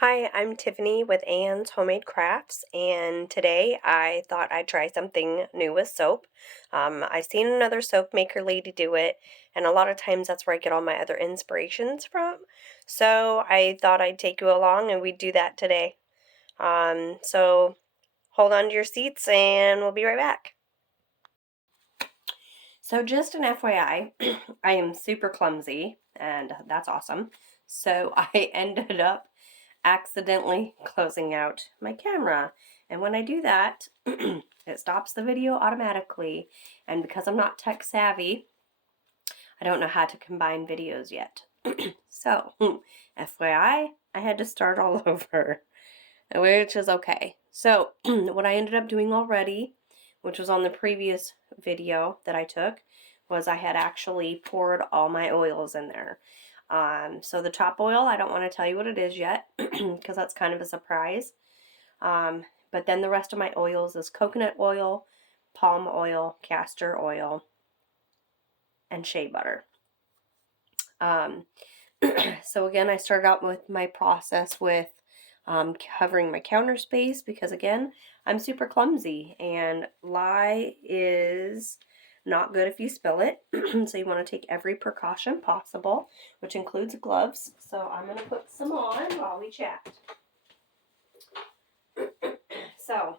Hi, I'm Tiffany with Anne's Homemade Crafts, and today I thought I'd try something new with soap. I seen another soap maker lady do it, and a lot of times that's where I get all my other inspirations from. So I thought I'd take you along and we'd do that today. So hold on to your seats and we'll be right back. So just an FYI, I am super clumsy, and that's awesome. So I ended up accidentally closing out my camera. And when I do that, it stops the video automatically. And because I'm not tech savvy, I don't know how to combine videos yet. So, FYI, I had to start all over, which is okay. So, what I ended up doing already, which was on the previous video that I took, was I had actually poured all my oils in there. So the top oil, I don't want to tell you what it is yet because that's kind of a surprise. But then the rest of my oils is coconut oil, palm oil, castor oil, and shea butter. So again, I started out with my process with covering my counter space because again, I'm super clumsy and lye is not good if you spill it. So you want to take every precaution possible, which includes gloves. So I'm going to put some on while we chat. So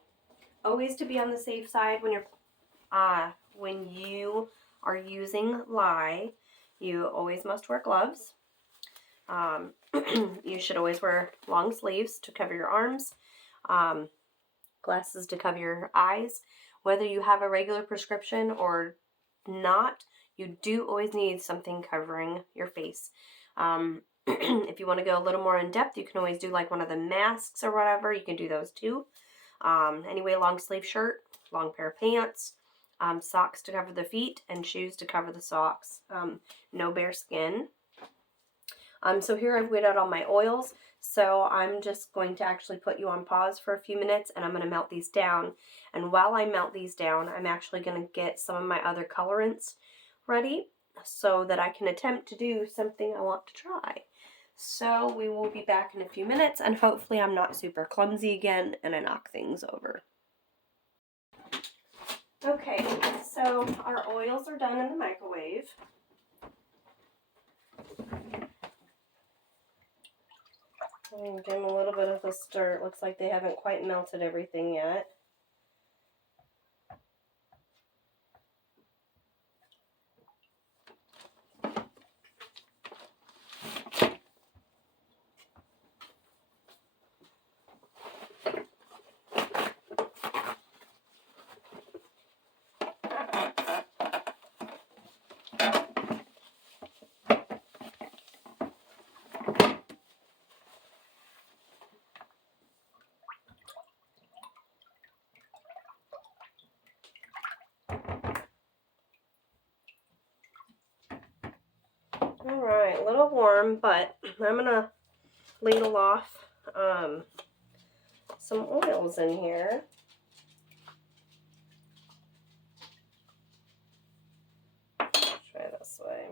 always to be on the safe side when you are using lye, you always must wear gloves. You should always wear long sleeves to cover your arms, glasses to cover your eyes. Whether you have a regular prescription or not, you do always need something covering your face. If you want to go a little more in depth, you can always do like one of the masks or whatever. You can do those too. Anyway, long sleeve shirt, long pair of pants, socks to cover the feet, and shoes to cover the socks. No bare skin. So here I've weighed out all my oils, so I'm just going to actually put you on pause for a few minutes and I'm going to melt these down. And while I melt these down, I'm actually going to get some of my other colorants ready so that I can attempt to do something I want to try. So we will be back in a few minutes and hopefully I'm not super clumsy again and I knock things over. Okay, so our oils are done in the microwave. Give them a little bit of a stir. It looks like they haven't quite melted everything yet. Alright, a little warm, but I'm going to ladle off some oils in here. Try this way.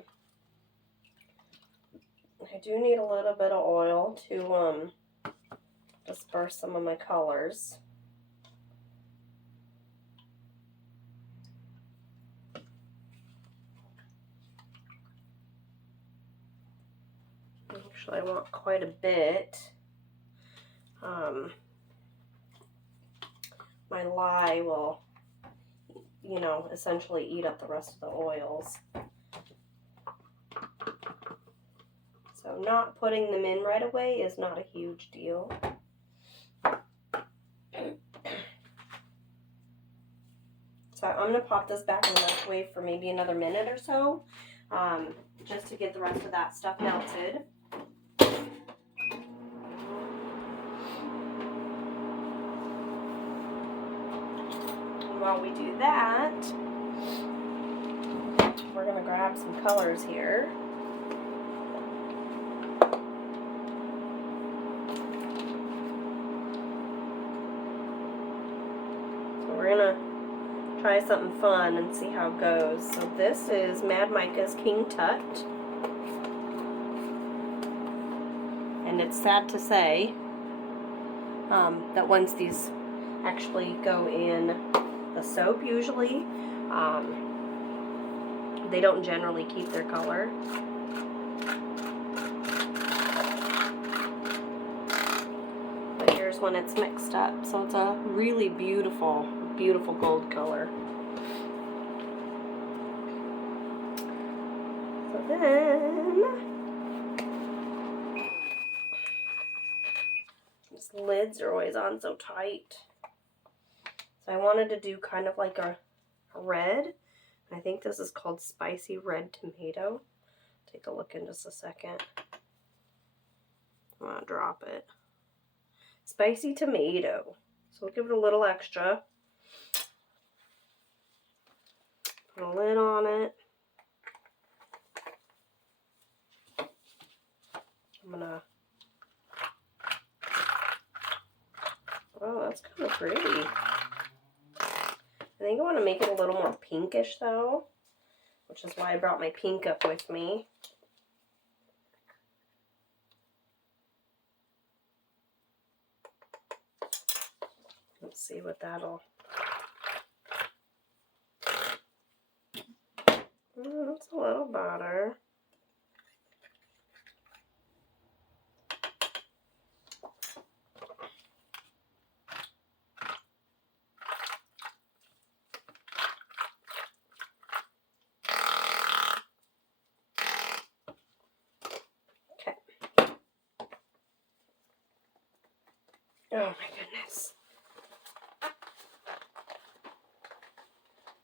I do need a little bit of oil to disperse some of my colors. Actually, I want quite a bit. My lye will, essentially eat up the rest of the oils. So not putting them in right away is not a huge deal. So I'm going to pop this back in the microwave for maybe another minute or so, just to get the rest of that stuff melted. And while we do that, we're going to grab some colors here. So we're going to try something fun and see how it goes. So this is Mad Micah's King Tut. And it's sad to say, that once these actually go in the soap usually, they don't generally keep their color. But here's when it's mixed up. So it's a really beautiful, beautiful gold color. So then, these lids are always on so tight. So I wanted to do kind of like a red. I think this is called Spicy Red Tomato. Take a look in just a second. I'm gonna drop it. Spicy tomato. So we'll give it a little extra. Put a lid on it. I'm gonna... Oh, that's kind of pretty. I think I want to make it a little more pinkish though, which is why I brought my pink up with me. Let's see what that'll... That's a little better. Oh my goodness.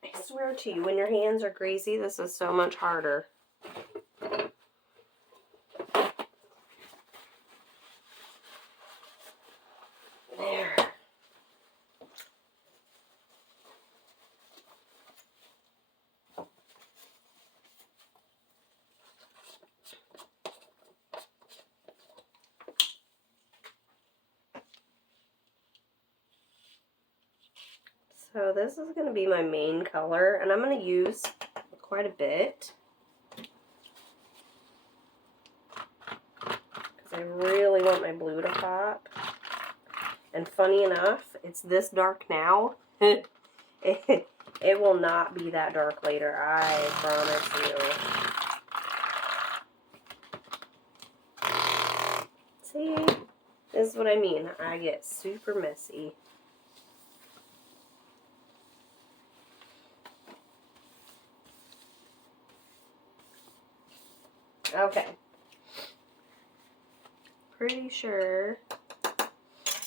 I swear to you, when your hands are greasy, this is so much harder. There. So this is going to be my main color, and I'm going to use quite a bit because I really want my blue to pop. And funny enough, it's this dark now. it will not be that dark later, I promise you. See, this is what I mean. I get super messy. Okay. Pretty sure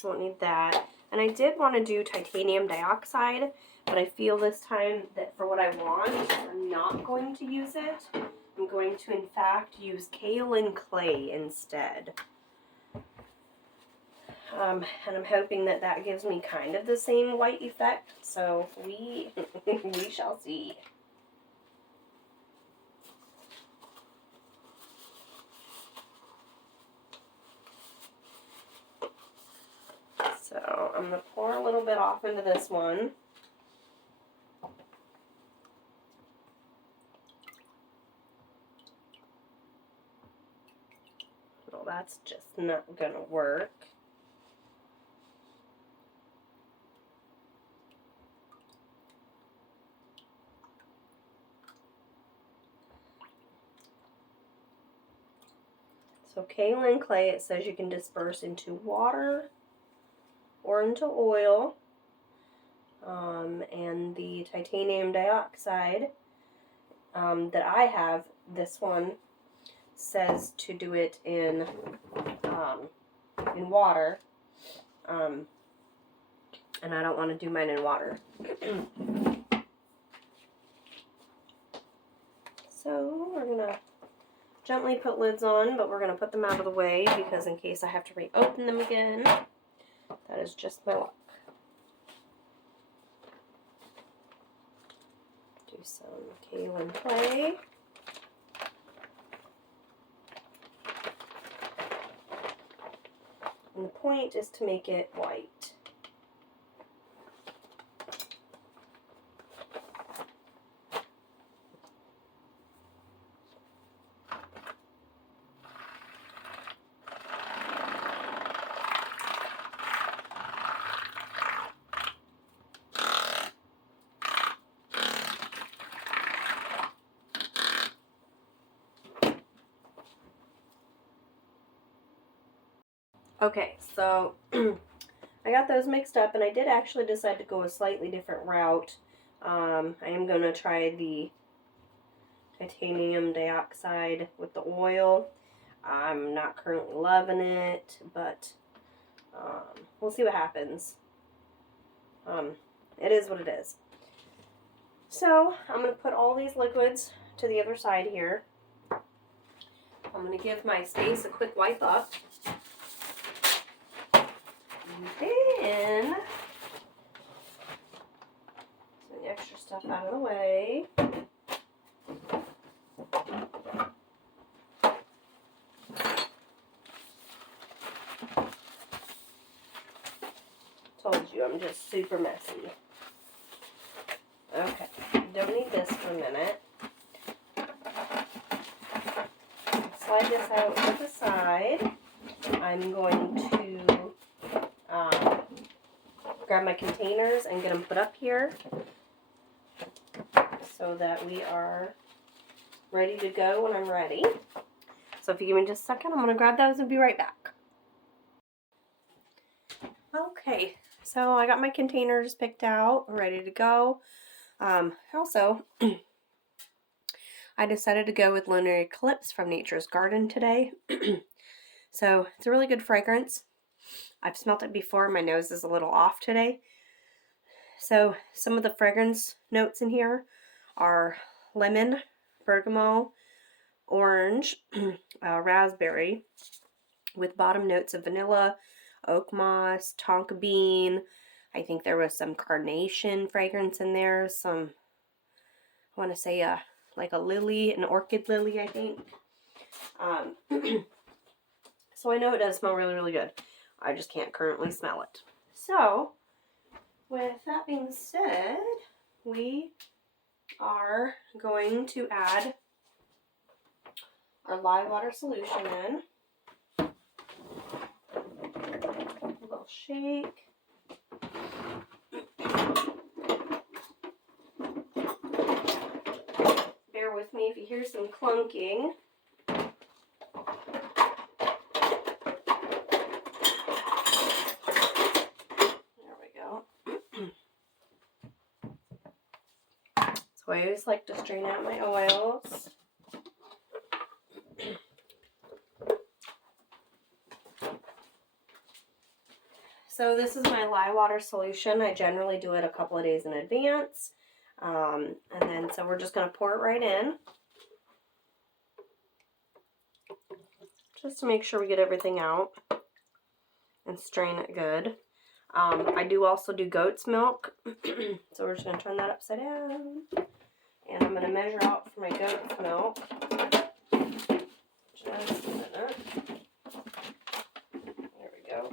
won't need that. And I did want to do titanium dioxide, but I feel this time that for what I want, I'm not going to use it. I'm going to, in fact, use kaolin clay instead. And I'm hoping that that gives me kind of the same white effect. So we shall see. So I'm going to pour a little bit off into this one. Well, that's just not going to work. So kaolin clay, it says you can disperse into water or into oil. And the titanium dioxide that I have, this one says to do it in water, and I don't want to do mine in water. So we're gonna gently put lids on, but we're gonna put them out of the way because in case I have to reopen them again, that is just my luck. Do some kaolin clay. And the point is to make it white. Okay, so I got those mixed up, and I did actually decide to go a slightly different route. I am going to try the titanium dioxide with the oil. I'm not currently loving it, but we'll see what happens. It is what it is. So I'm going to put all these liquids to the other side here. I'm going to give my space a quick wipe up. And then, some the extra stuff out of the way. Told you, I'm just super messy. Okay, don't need this for a minute. Slide this out to the side. I'm going to grab my containers and get them put up here so that we are ready to go when I'm ready. So if you give me just a second, I'm going to grab those and be right back. Okay, so I got my containers picked out, ready to go. Also, I decided to go with Lunar Eclipse from Nature's Garden today. So it's a really good fragrance. I've smelled it before. My nose is a little off today. So some of the fragrance notes in here are lemon, bergamot, orange, raspberry, with bottom notes of vanilla, oak moss, tonka bean. I think there was some carnation fragrance in there. Some, I want to say like a lily, an orchid lily, I think. So I know it does smell really, really good. I just can't currently smell it. So, with that being said, we are going to add our lye water solution in. A little shake. Bear with me if you hear some clunking. So I always like to strain out my oils. So this is my lye water solution. I generally do it a couple of days in advance. And then so we're just going to pour it right in. Just to make sure we get everything out and strain it good. I do also do goat's milk. So we're just going to turn that upside down. And I'm going to measure out for my goat's milk. Just a minute. There we go.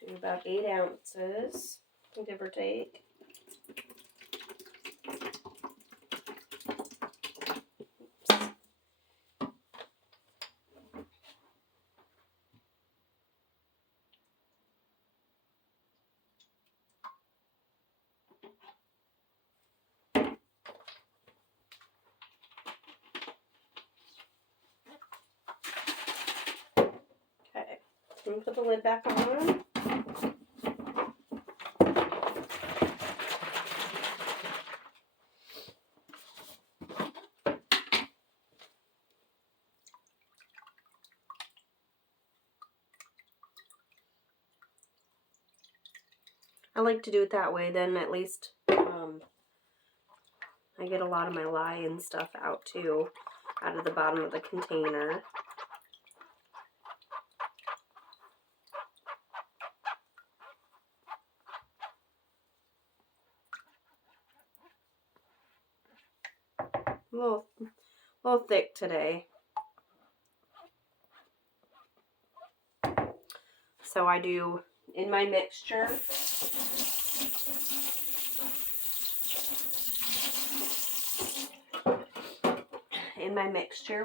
Do about 8 ounces, give or take. Okay, I'm going to put the lid back on. I like to do it that way, then at least I get a lot of my lye and stuff out too, out of the bottom of the container. A little thick today. So I do, in my mixture,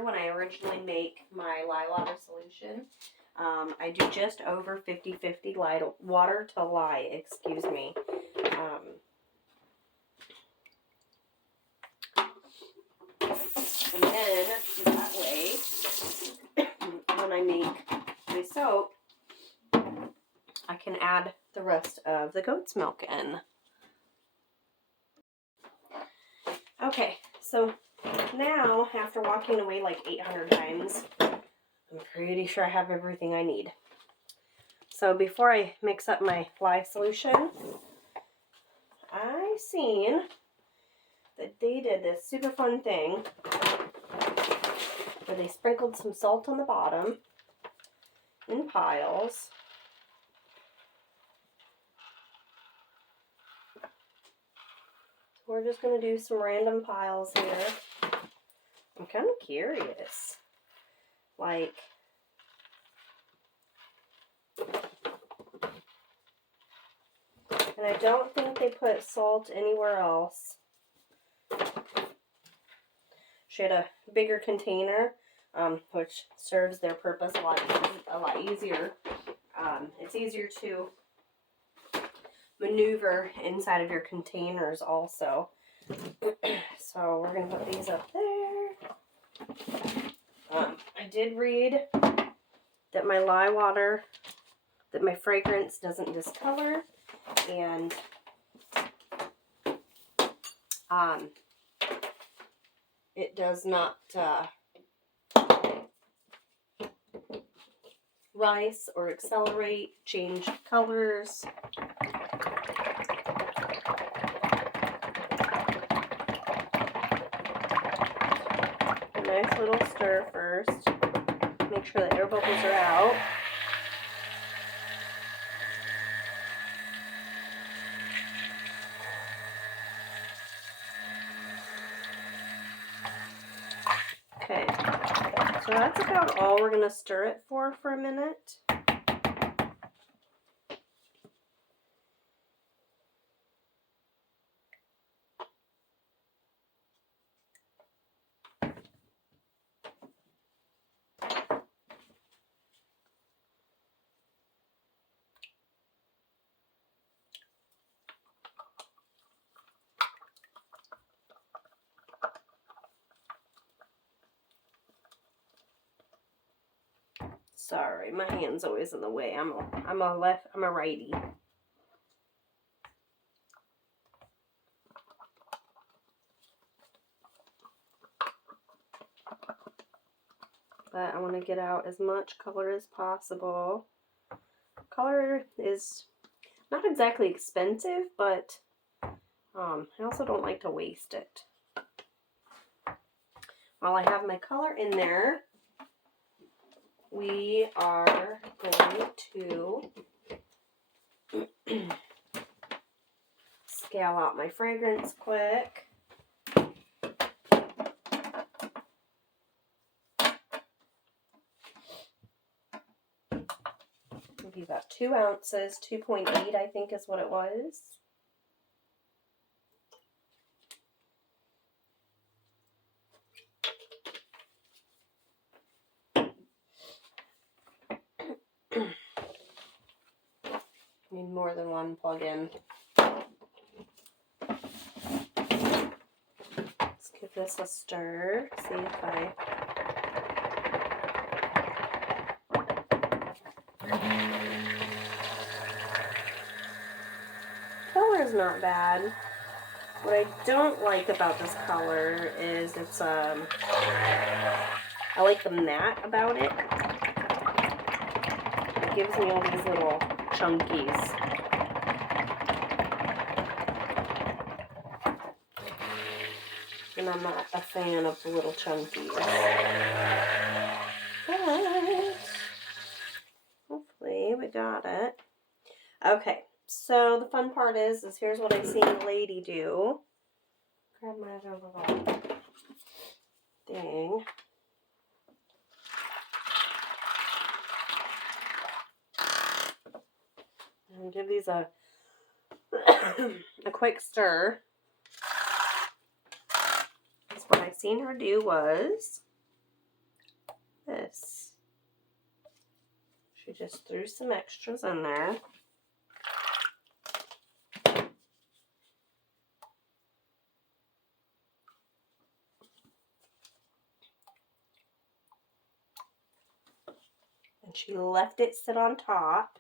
when I originally make my lye water solution, I do just over 50-50 water to lye, excuse me. And then that way, when I make my soap, I can add the rest of the goat's milk in. Okay, so now, after walking away like 800 times, I'm pretty sure I have everything I need. So before I mix up my lye solution, I seen that they did this super fun thing where they sprinkled some salt on the bottom in piles. So we're just going to do some random piles here. I'm kind of curious. Like, and I don't think they put salt anywhere else. She had a bigger container, which serves their purpose a lot easier. It's easier to maneuver inside of your containers also. So we're going to put these up there. I did read that my lye water, that my fragrance doesn't discolor, and it does not rise or accelerate, change colors. A nice little stir first. Make sure the air bubbles are out. Okay, so that's about all we're going to stir it for a minute. Sorry, my hand's always in the way. I'm a righty. But I want to get out as much color as possible. Color is not exactly expensive, but I also don't like to waste it. While I have my color in there, we are going to scale out my fragrance quick. Maybe about 2 ounces, 2.8 I think is what it was. Need more than one plug-in. Let's give this a stir. See if I... Color is not bad. What I don't like about this color is it's I like the matte about it. It gives me all these little chunkies. And I'm not a fan of the little chunkies. But hopefully we got it. Okay, so the fun part is here's what I've seen a lady do. Grab my other little thing. And give these a quick stir. So what I seen her do was this. She just threw some extras in there. And she left it sit on top.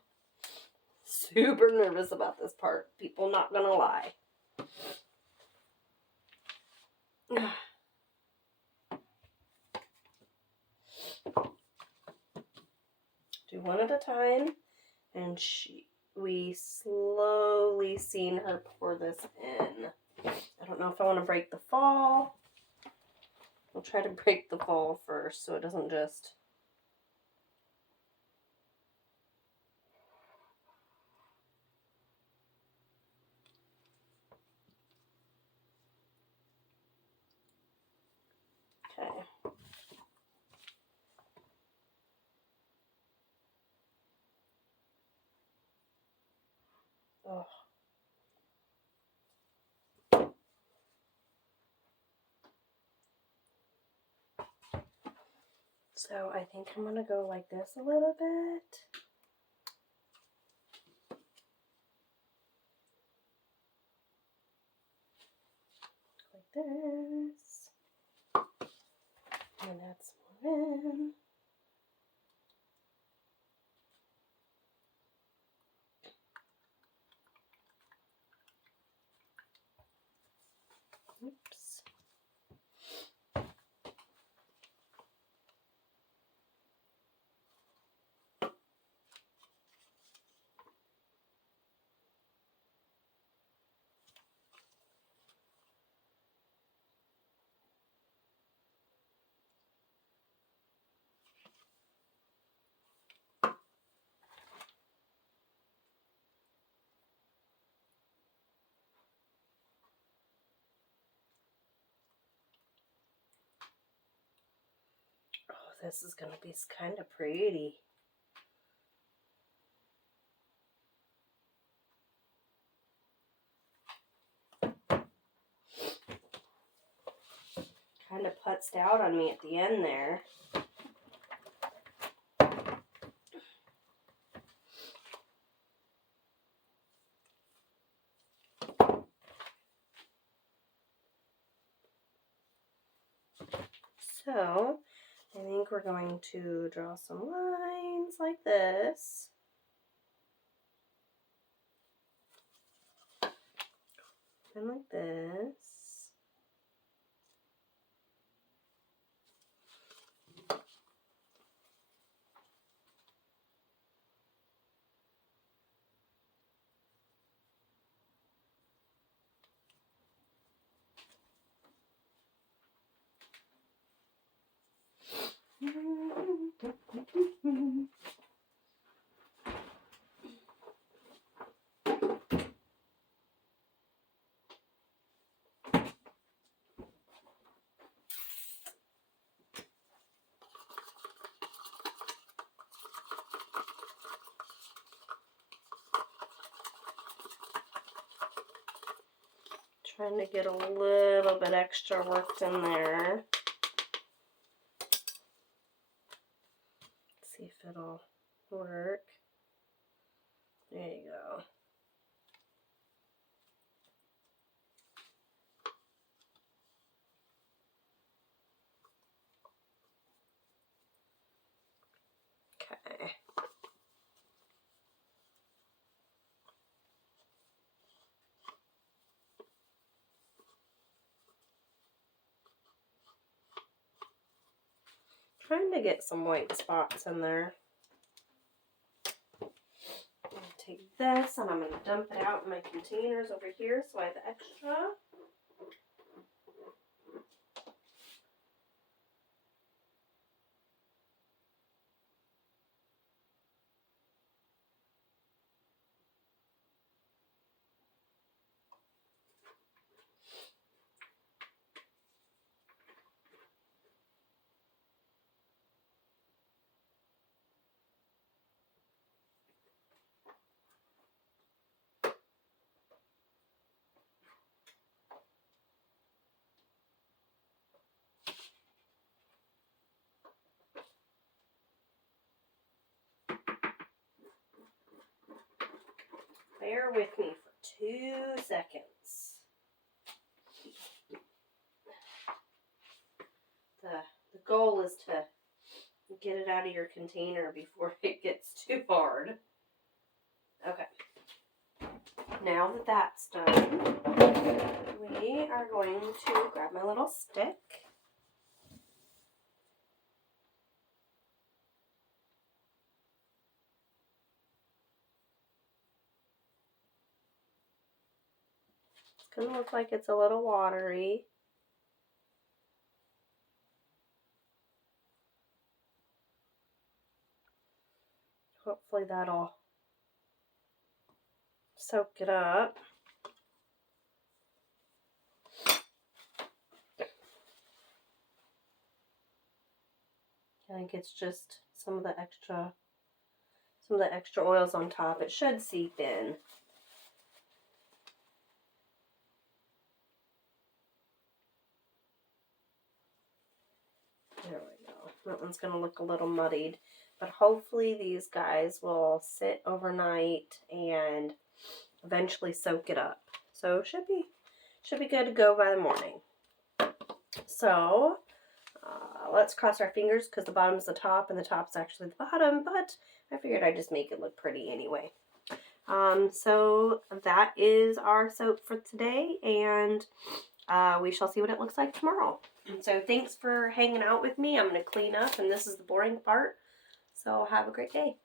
Super nervous about this part. People not gonna lie. Do one at a time, and we slowly seen her pour this in. I don't know if I want to break the fall. We'll try to break the fall first so it doesn't just... Okay. Oh. So I think I'm gonna go like this a little bit. Like this. And add some more in. Oops. Oh, this is gonna be kind of pretty. Kind of putzed out on me at the end there. So, I think we're going to draw some lines like this. And like this. Trying to get a little bit extra worked in there. See if it'll work. There you go. Okay. Trying to get some white spots in there. I'm going to take this and I'm going to dump it out in my containers over here so I have extra. Bear with me for 2 seconds. The goal is to get it out of your container before it gets too hard. Okay. Now that that's done, we are going to grab my little stick. It's going to look like it's a little watery. Hopefully that'll soak it up. I think it's just some of the extra oils on top. It should seep in. There we go. That one's going to look a little muddied, but hopefully these guys will sit overnight and eventually soak it up. So should be good to go by the morning. So let's cross our fingers because the bottom's the top and the top's actually the bottom, but I figured I'd just make it look pretty anyway. So that is our soap for today, and we shall see what it looks like tomorrow. So thanks for hanging out with me. I'm going to clean up, and this is the boring part. So have a great day.